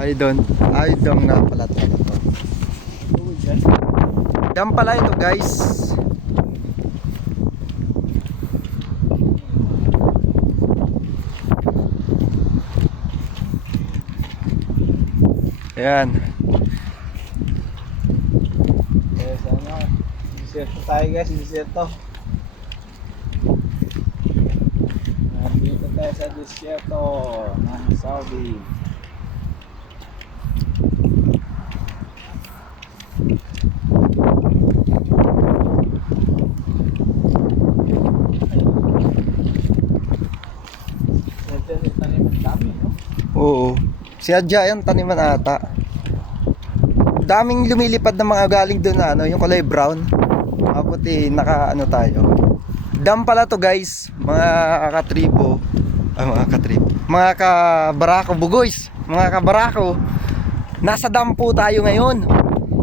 Ay doon. Ay doon nga pala. Ano to. Dam pala ito guys. Ayan. Kaya sana, desierto tayo guys, desierto. Nandito tayo sa desierto ng Saudi. Ito yung tanim ang dami, no? Oo. Si Adja yan, taniman ata. Daming lumilipad na mga galing doon na ano, yung kulay brown. Mabuti naka ano tayo. Dam pala to guys, mga katribo. Ay, mga katribo. Mga kabarako bugoys. Mga kabarako. Nasa dam po tayo ngayon.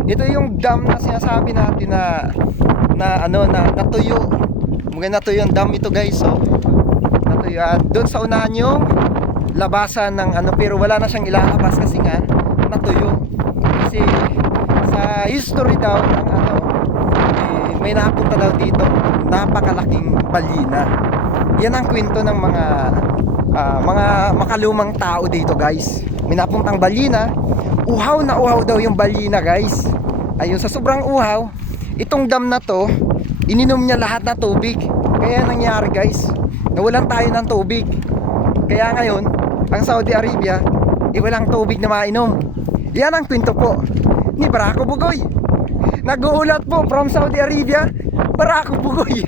Ito yung dam na sinasabi natin na na ano na natuyo. Mga natuyo yung dam ito guys. So, natuyo. At doon sa unahan yung labasan ng ano pero wala na siyang ilalabas kasi nga natuyo. Kasi sa history daw ng ano eh, may napunta daw dito napakalaking balina. Yan ang kwento ng mga ah, mga makalumang tao dito guys. May napuntang balina. Uhaw na uhaw daw yung balina guys. Ayun sa sobrang uhaw itong dam na to ininom niya lahat na tubig. Kaya nangyari guys nawalan tayo ng tubig. Kaya ngayon, ang Saudi Arabia, eh walang tubig na mainom. Yan ang kwento po ni Barako Bugoy. Nag-uulat po from Saudi Arabia, Barako Bugoy.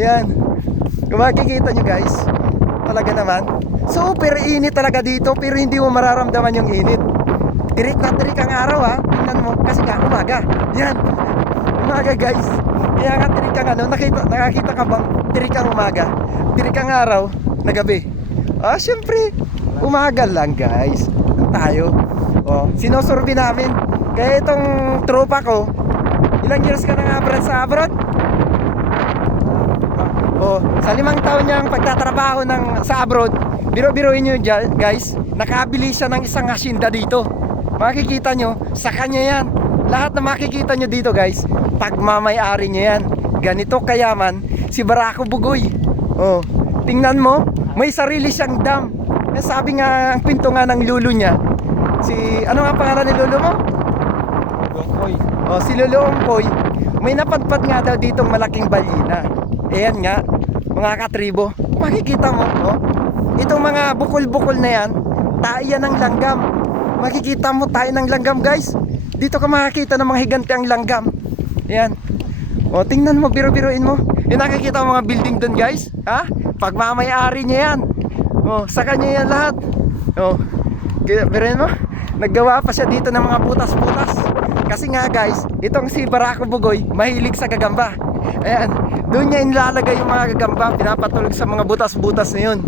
Yan. Kung makikita nyo guys, talaga naman, super init talaga dito pero hindi mo mararamdaman yung init. Tirik na tirik ang araw ha, tingnan mo, kasi nga umaga. Yan. Umaga guys. Kaya nga tirik ang ano, nakita, nakakita ka bang tirik ang umaga? Tirik ang araw na gabi. Ah, syempre, umaga lang guys. Tayo. Oh, sinusurvey namin. Kaya itong tropa ko, ilang years ka na abroad sa abroad? Oh, sa limang taon niyang pagtatrabaho ng sa abroad, biro-biroin dyan, guys, nakabili siya ng isang hacienda dito. Makikita nyo, sa kanya yan. Lahat na makikita nyo dito, guys, pagmamayari niya yan. Ganito kayaman si Barako Bugoy. Oh, tingnan mo, may sarili siyang dam. Eh, sabi nga, ang pinto nga ng lulo niya, si, ano nga pangalan ni lulo mo? Gongkoy. O, si Lolo Ompoy, may napadpad nga daw ditong malaking balina. Ayan nga, mga katribo. Makikita mo, oh. Itong mga bukol-bukol na yan, tayo yan ng langgam. Makikita mo tayo ng langgam, guys. Dito ka makakita ng mga higante ang langgam. Ayan. O, tingnan mo, biro-biroin mo. Yung nakikita mo mga building doon, guys. Ha? Pagmamayari niya yan. O, sa kanya yan lahat. O, kaya, biruin mo, naggawa pa siya dito ng mga butas-butas. Kasi nga guys, itong si Barako Bugoy, mahilig sa gagamba. Ayan, doon niya inilalagay yung mga gagamba, pinapatulog sa mga butas-butas na yun.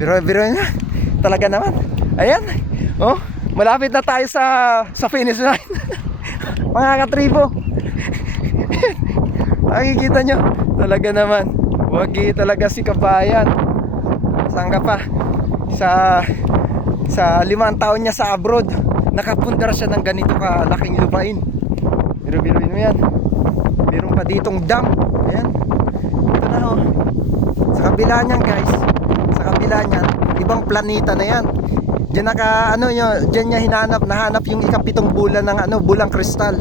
Biro, biro niya. Talaga naman. Ayan. Oh, malapit na tayo sa sa finish line. mga katribo. Nakikita nyo, talaga naman. Wagi talaga si kabayan. Saan ka pa? Sa sa limang taon niya sa abroad, nakapundar siya ng ganito kalaking lupain. Pero biruin mo yan. Meron pa ditong dam. Ayan. Ito na ho. Sa kabila niyan guys. Sa kabila niyan, ibang planeta na yan. Diyan naka ano nyo, diyan niya hinanap, nahanap yung ikapitong bulan ng ano, bulang kristal.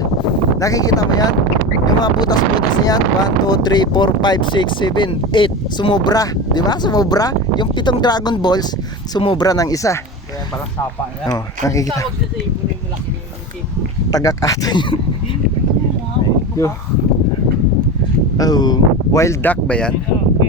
Nakikita mo yan? Yung mga butas-butas niyan, 1, 2, 3, 4, 5, 6, 7, 8, sumobra. Di ba? Sumobra. Yung pitong Dragon Balls, sumobra ng isa. Kaya pala sapa niya. Oh, nakikita. Tagak ato yun. Yo. Oh, wild duck ba yan?